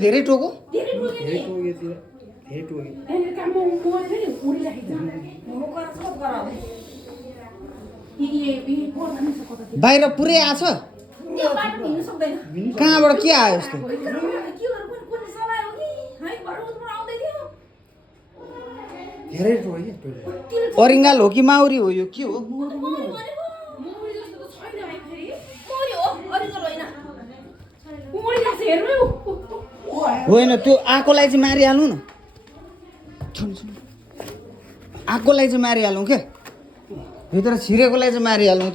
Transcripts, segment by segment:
धेरै टोको बाहिर पुरै आछ कहाँबाट के आयो यस्तो अरिङ्गाल हो कि माउरी हो यो के हो होइन त्यो आएकोलाई चाहिँ मारिहालौँ न आएकोलाई चाहिँ मारिहालौँ क्या भित्र छिरेकोलाई चाहिँ मारिहालौँ त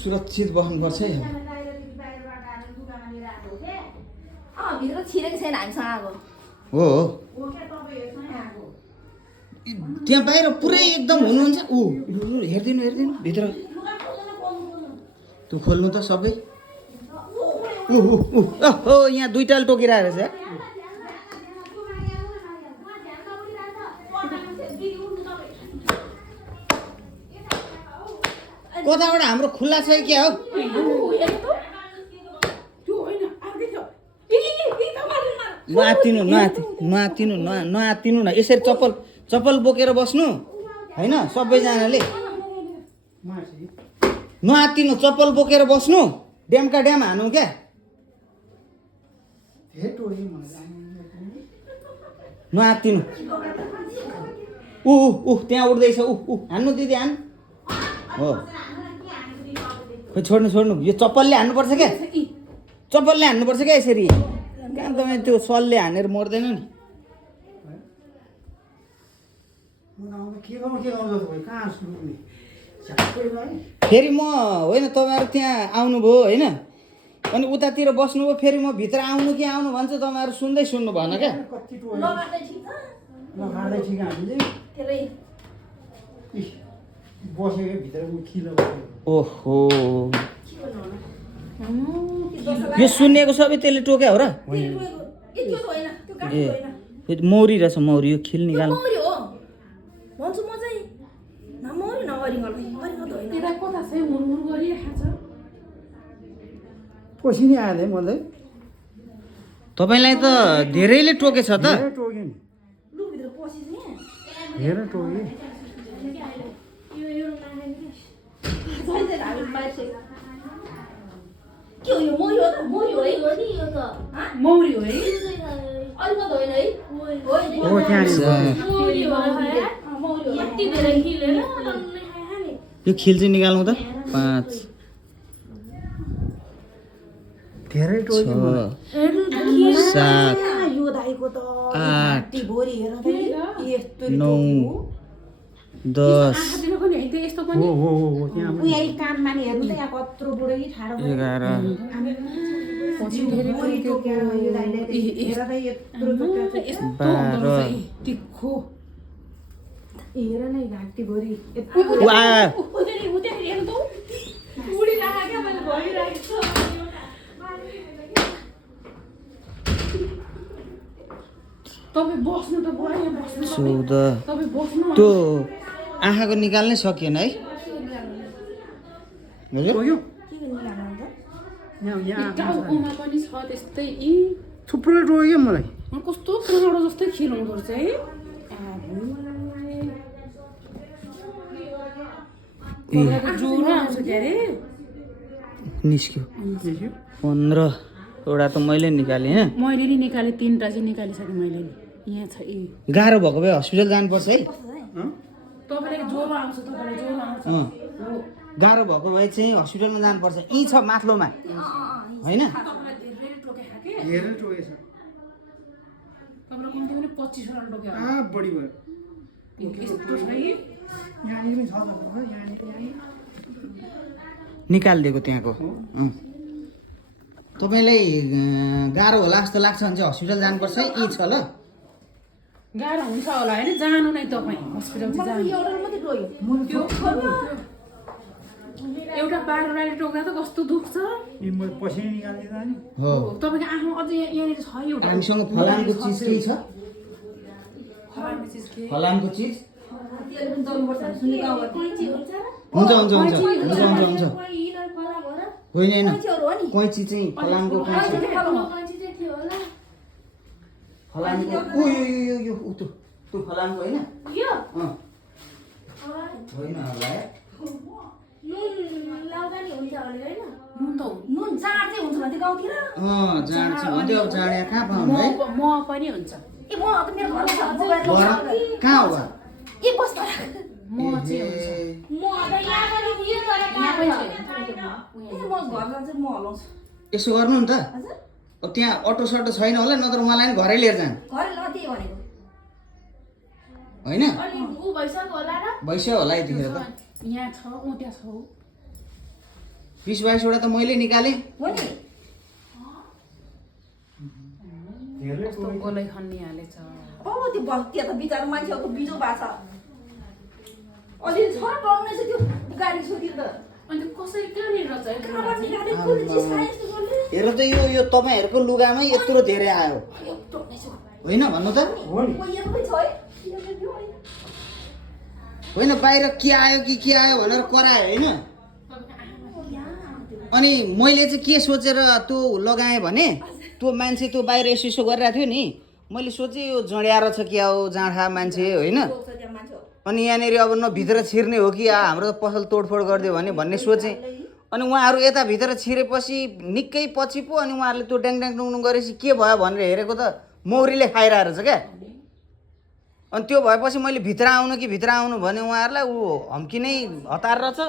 सुरक्षित बस्नुपर्छ है हो त्यहाँ बाहिर पुरै एकदम हुनुहुन्छ ऊ हेरिदिनु भित्र त्यो खोल्नु त सबै ओहो यहाँ दुईटाले टोकिरहेको रहेछ कताबाट हाम्रो खुल्ला छ कि क्या हो नआत्तिनु न यसरी चप्पल बोकेर बस्नु होइन सबैजनाले नआत्तिनु चप्पल बोकेर बस्नु ड्यामका ड्याम हानु क्या नआत्तिनु त्यहाँ उठ्दैछ हान्नु दिदी हान् हो खोइ छोड्नु यो चप्पलले हान्नुपर्छ क्या चप्पलले हान्नुपर्छ क्या यसरी कहाँ तपाईँ त्यो सलले हानेर मर्दैन नि फेरि म होइन तपाईँहरू त्यहाँ आउनुभयो होइन अनि उतातिर बस्नुभयो फेरि म भित्र आउनु कि आउनु भन्छ तपाईँहरू सुन्नु भएन क्या ओहो यो सुन्नेको सबै त्यसले टोक्या हो र ए मौरी रहेछ मौरी यो खिल निकाल्नु पसिनी आयो मलाई तपाईँलाई त धेरैले टोकेछ त धेरै टोके के हो यो मौरी हो त मौरी हो है यो त मौरी हो है अरु त होइन है हो त्यहाँ मौरी हो है मौरी हो यति धेरै खिलेर यो खिल चाहिँ निकाल्नु त 5 धेरै टोके 7 यो दाइको त 8 भोरी हेर त यस्तो 9 10 हो त्यहाँ उही काम माने हेर्नु त यहाँ कत्रो बुढो कि ठाडो 11 तिखो हेर नै घाँटी भोरी तपाईँ बस्नु त बढिया बस्नु 14 तपाईँ बस्नु त्यो आँखाको निकाल्नै सकिएन है हजुर टाउकोमा पनि छ त्यस्तै थुप्रो टोक्यो मलाई कस्तो पुरानो जस्तै खिल हुँदो रहेछ है ज्वरो आउँछ के अरे निस्क्यो 15 वटा त मैले निकालेँ होइन मैले नि निकालेँ 3टा चाहिँ निकालिसकेँ मैले नि यहाँ छ गाह्रो भएको भए हस्पिटल जानुपर्छ है तपाईँलाई ज्वरो आउँछ गाह्रो भएको भए चाहिँ हस्पिटलमा जानुपर्छ यहीँ छ माथिल्लोमा होइन धेरै टोकेछ तपाईँलाई कम्ती पनि 25 वटा टोक्यो बढी भयो यस्तो छ है यहाँनिर पनि छ यहाँनिर निकालिदिएको त्यहाँको तपाईँलाई गाह्रो होला जस्तो लाग्छ भने चाहिँ हस्पिटल जानुपर्छ है यहीँ छ ल गाह्रो हुन्छ होला होइन जानु नै तपाईँ हस्पिटल चाहिँ एउटा 12 राइड टोक्दा त कस्तो दुख्छ पसिना निकाल्दिँदा नि हो तपाईँको आँखा अझै यहाँनिर छ एउटा हामीसँग फलामको चिज केही छ फलामको चिज के फलामको चिज त्यसले पनि दल्नुपर्छ सुन्ने गाउँमा कैँची हुन्छ र हुन्छ हुन्छ हुन्छ हुन्छ हुन्छ हुन्छ यिनीहरू फला भएर होइन होइन कैँचीहरू हो नि कैँची चाहिँ फलामको कैँची कैँची चाहिँ थियो होला फलामको यो त्यो फलामको होइन यो अँ होइन होला है नुन लाउँदा नि हुन्छ भने होइन नुन त नुन जाँड चाहिँ हुन्छ भने गाउँतिर अँ जाँड चाहिँ हो त्यो अब जाँड यहाँ कहाँ पाउनु है म पनि हुन्छ ए म त मेरो घरमा छ कहाँ हो ए बस त म चाहिँ हुन्छ म अब यहाँ पनि यो तर यहाँ पनि छ ए म घर जान्छु म हलाउँछु यसो गर्नु नि त हजुर अब त्यहाँ अटो सटो छैन होला नत्र उहाँलाई नि घरै लिएर जानु घरै लदिए भनेको होइन अनि उ भइसक्यो होला र भइसक्यो होला यतिखेर त यहाँ छ त्यहाँ छ 20-22 वटा त मैले निकालेँ हो नि धेरै कस्तो गोलै खन्निहालेछ औ त्यो बस त्यहाँ त बिचारा मान्छेहरूको बिजो भएको छ अलि छ टर्ने छ त्यो गाडी सोधियो त अनि कसरी कहाँनिर रहेछ है कहाँबाट निकाले कुन चिज खाए यस्तो गर्ले हेर त यो तपाईँहरूको लुगामै यत्रो धेरै आयो यो टर्ने छ होइन भन्नु त हो नि म यहाँ पनि छ है यो यो होइन होइन बाहिर के आयो कि के आयो भनेर करायो होइन अनि मैले चाहिँ के सोचेर त्यो लगाएँ भने त्यो मान्छे त्यो बाहिर यसो यसो गरिरहेको थियो नि मैले सोचेँ यो जड्याएर छ क्या हो जाँडा मान्छे होइन बोक्छ त्यहाँ मान्छे अनि यहाँनिर अब न भित्र छिर्ने हो कि हाम्रो पसल तोडफोड गरिदियो भने भन्ने सोचेँ अनि उहाँहरू यता भित्र छिरेपछि निकै पछि पो अनि उहाँहरूले त्यो ड्याङ डुङ गरेपछि के भयो भनेर हेरेको त मौरीले खाइरहेको रहेछ क्या अनि त्यो भएपछि मैले भित्र आउनु कि भित्र आउनु भने उहाँहरूलाई ऊ हम्की नै हतार रहेछ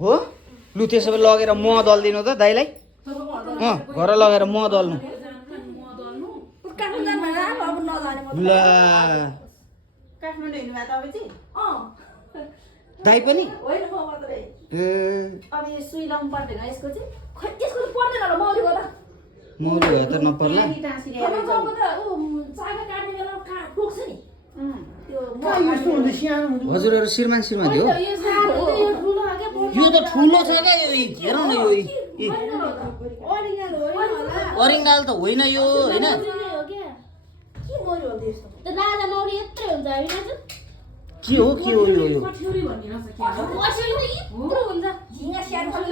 हो लु त्यसो भए लगेर मह दल्दिनु त दाइलाई अँ घर लगेर मह दल्नु काठमाडौँ जानु भनेर अब नजाने म ल काठमाडौँ हिँड्नु भयो तपाईँ चाहिँ दाइ पनि होइन म मात्रै ए अब यो सुई लाउनु पर्दैन यसको चाहिँ खै त्यसको त पर्दैन होला मौरी गर्दा मौरी भए त नपर्ला हाम्रो गाउँमा त ऊ चागा काट्ने बेला टोक्छ नि त्यो कहाँ यस्तो हुन्छ सानो हुन्छ हजुरहरू श्रीमान श्रीमती हो यो सानो हो यो ठुलो हो क्या यो त ठुलो छ क्या यो हेरौँ न यो ओरिजिनल होइन होला अरिङ्गाल त होइन यो होइन के मौरी हो त्यस्तो राजा मौरी यत्रै हुन्छ होइन दाजु? के हो यो कठ्यौरी भन्ने रहेछ के अचेल त यत्रो हुन्छ झिँगा स्याहार खानु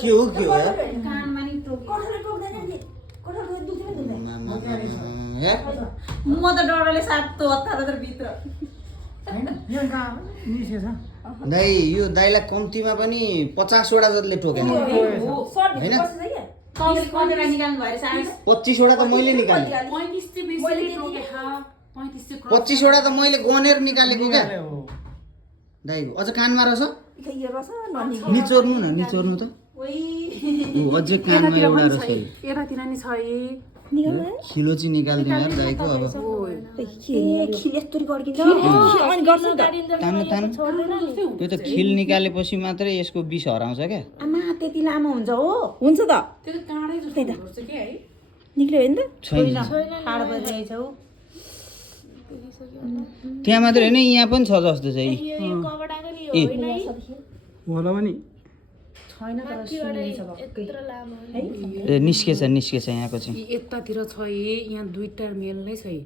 के हो यार कानमा नि टोके कठोर टोक्दैन नि कठोर दुख्दैन दुख्दैन यार म त डरले सातो हतार भित्र होइन यहाँ कहाँ निस्केछ दाइ यो दाइलाई कम्तीमा पनि 50 वटा जतिले टोकेन सर्ट होइन? बस्छ क्या तपाईँले कतिवटा निकाल्नु भयो अरे साढे 25 वटा त मैले निकालेँ 35 चाहिँ बेसी टोके 35 चाहिँ 25 वटा त मैले गनेर निकालेको क्या हो दाइ अझ कानमा रहेछ यो रहेछ ननि निचोर्नु न निचोर्नु त ऊ अझै कानमा एउटा रहेछ अरे। यतातिर नि छ है निकाल्नु खिलो चाहिँ निकालिदिनु यार दाइको अब के खिल यस्तो गड्किन्छ अनि गर्छ नि त तान्नु तान्नु त्यो त खिल निकालेपछि मात्रै यसको विष हराउँछ क्या आमा त्यति लामो हुन्छ हो हुन्छ त त्यो त काँडै जस्तो हुन्छ के है निक्ल्यो होइन त छैन ठाडो भइरहेछौ त्यहाँ मात्रै होइन यहाँ पनि छ जस्तो छ यी। यो कपडाको नि ए होइन है होला पनि छैन तर सुन्ने छ भक्कै यत्रो लामो है ए, निस्केछ यहाँको चाहिँ यतातिर छ है यहाँ दुईटा मेल नै छ है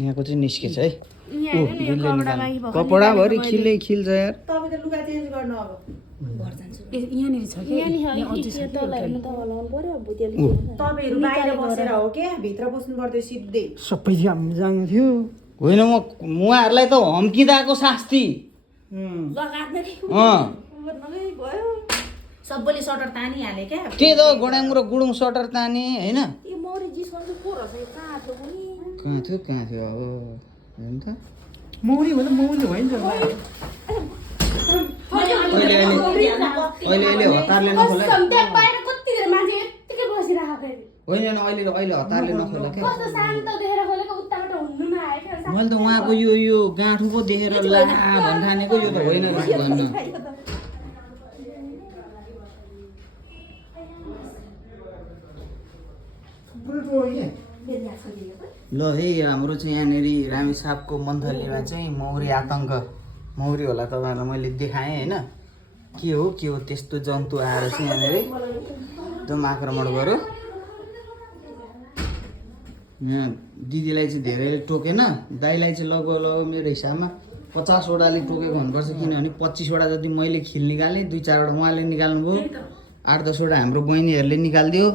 यहाँको चाहिँ निस्केछ है यहाँ हेर्नु न, यो कपडामा कि भर्खर कपडाभरि खिलै खिल छ यार तपाईँ त लुगा चेन्ज गर्नु अब यहाँनिर छ कि यहाँ नि है कि यो तल हेर्नु त हलाउनु पर्यो अब त्यसले तपाईँहरू बाहिर बसेर हो क्या भित्र बस्नु पर्दैन सिधै सबै जाम जानु थियो होइन म उहाँहरूलाई त हम्किँदाको शास्ति लगाट्ने अँ भयो सबैले सटर तानिहाले क्या त्यही त गोडाङ र गुडुङ सटर ताने होइन यो मौरी जिस्काउँछ को रहेछ यो कहाँ थियो पनि कहाँ थियो अब हेर्नु त मौरी भन्दा मौरी होइन त अहिले हतारले नखोला कसम त्यहाँ बाहिर कति धेरै मान्छे यत्तिकै बसिरहेको फेरि होइन अहिले हतारले नखोला क्या कस्तो शान्त देखेर खोलेको उताबाट हुन्नुमा आयो क्या मैले त उहाँको यो गाँठो पो देखेर ला भन्ठानेको यो त होइन रहेछ भन्न ल है हाम्रो चाहिँ यहाँनिर रामेछापको मन्थलीमा चाहिँ मौरी आतङ्क मौरी होला तपाईँहरूलाई मैले देखाएँ होइन के हो त्यस्तो जन्तु आएर चाहिँ यहाँनिर एकदम आक्रमण गर्यो यहाँ दिदीलाई चाहिँ धेरैले टोकेन, दाइलाई चाहिँ लगभग मेरो हिसाबमा 50वटाले टोकेको हुनुपर्छ, किनभने 25वटा जति मैले खिल निकालेँ, 2-4वटा उहाँले निकाल्नुभयो, 8-10वटा हाम्रो बहिनीहरूले निकालिदियो।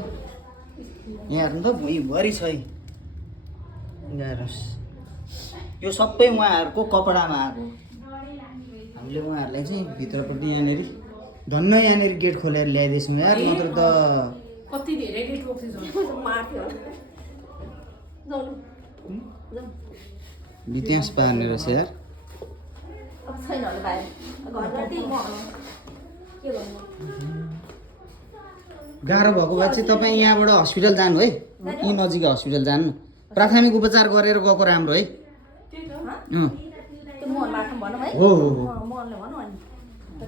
यहाँ हेर्नु त भुइँभरि छ है। यहाँ हेर्नुहोस्, यो सबै उहाँहरूको कपडामा आएको। हामीले उहाँहरूलाई चाहिँ भित्रपट्टि यहाँनिर धन्न यहाँनिर गेट खोलेर ल्याइदिएछौँ यार, नत्र त कति धेरैले टोक्छ मार्थ्यो होला जाऊ जाऊ इतिहास पार्ने रहेछ यार। अब छैन होला बाहिर घरमा त्यही म के गर्नु गाह्रो भएको भए चाहिँ तपाईँ यहाँबाट हस्पिटल जानु है, यी नजिकै हस्पिटल जानु, प्राथमिक उपचार गरेर गएको राम्रो है। त्यो मोहन मार्फत भनौँ है हो मोहनले भनौँ अनि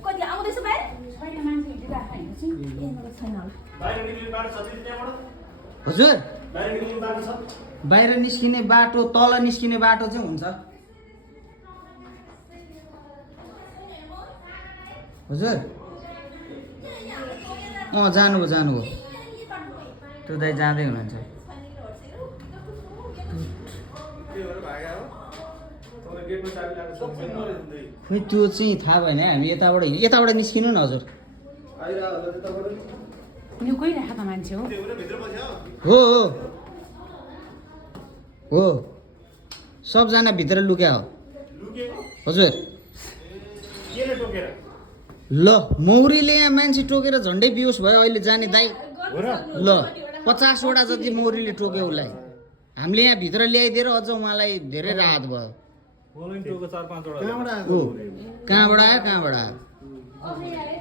कति आउँदैछ बाहिर छैन मान्छे हिँडिरहेको होइन चाहिँ ए मलाई छैन होला हजुर बाहिर निस्किने बाटो, तल निस्किने बाटो चाहिँ हुन्छ हजुर। जानुभयो त्यो दाइ जाँदै हुनुहुन्छ। खोइ त्यो चाहिँ थाहा भएन है, हामी यताबाट निस्किनु न हजुर। यो गइरहेको त मान्छे हो हो हो सबजना भित्र लुक्या हो हजुर। ल मौरीले यहाँ मान्छे टोकेर झन्डै बिहोस भयो, अहिले जाने दाइ ल 50वटा जति मौरीले टोक्यो उसलाई। हामीले यहाँ भित्र ल्याइदिएर अझ उहाँलाई धेरै राहत भयो। हो कहाँबाट आयो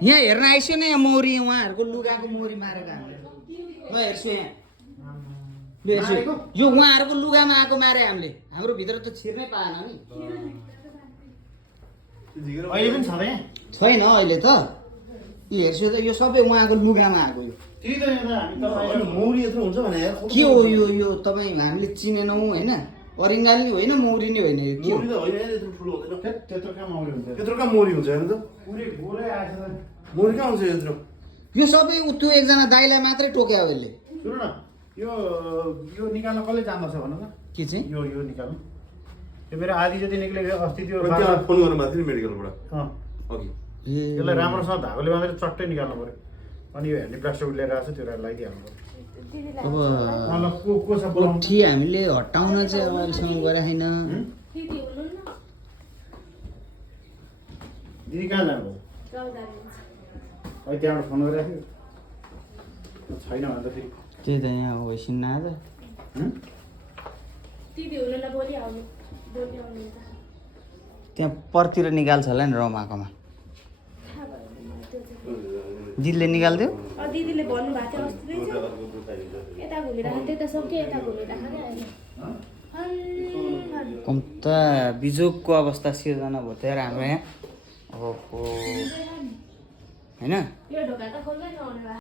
यहाँ हेर्न आइसक्यो नि, यहाँ मौरी उहाँहरूको लुगाको मौरी मारेको हामीले ल हेर्छु यहाँ ल हेर्छु यो उहाँहरूको लुगामा आएको मारे हामीले, हाम्रो भित्र त छिर्नै पाएन नि। अहिले पनि छ त यहाँ छैन अहिले त, यो हेर्छु त यो सबै उहाँको लुगामा आएको। यो त्यही त हामी मौरी यत्रो हुन्छ भने यार के हो यो तपाईँ हामीले चिनेनौँ होइन, अरिङ्गाल नि होइन मौरी नि होइन, यो के हो? मौरी त होइन यत्रो ठुलो हुँदैन। त्यत्रो कहाँ मौरी हुन्छ, त्यत्रो कहाँ मौरी हुन्छ हेर्नु त, पुरै गोलै आएछ त। मौरी कहाँ हुन्छ यत्रो? यो सबै त्यो एकजना दाइलाई मात्रै टोक्यो अहिले। सुन्नु न, यो निकाल्न कसले जान्दछ भन्नु त? के चाहिँ यो निकाल्नु त्यो मेरो आधी जति निक्लेको अस्ति त्यो त्यहाँ फोन गर्नु भएको थियो नि मेडिकलबाट अँ अघि। ए त्यसलाई राम्रोसँग धागोले बाँधेर चट्टै निकाल्नु पऱ्यो, अनि यो ह्यान्डी प्लास्टर लिएर आएको छ त्यो लगाइदिइहाल्नु पऱ्यो। अब ल को छ बोलाउनु? कोठी हामीले हटाउन चाहिँ अब अहिलेसम्म गरेको छैन। दिदी हुनु न दिदी कहाँ जानुभयो? अहिले त्यहाँबाट फोन गरिरहेको थियो, छैन भने त फेरि त्यही त यहाँ होइसिन आज दिदी हुनु न भोलि आउनु त त्यहाँ परतिर निकाल्छ होला नि रमाकोमा। दिदीले निकाल्थ्यो दिदीले भन्नुभएको थियो अस्ति चाहिँ यता घुमिरहेको त्यही त सक्यो, यता घुमिरहेको नि कम त बिजोगको अवस्था सिर्जना भयो त यार हाम्रो यहाँ। ओहो होइन यो ढोका त खोल्दै नआउने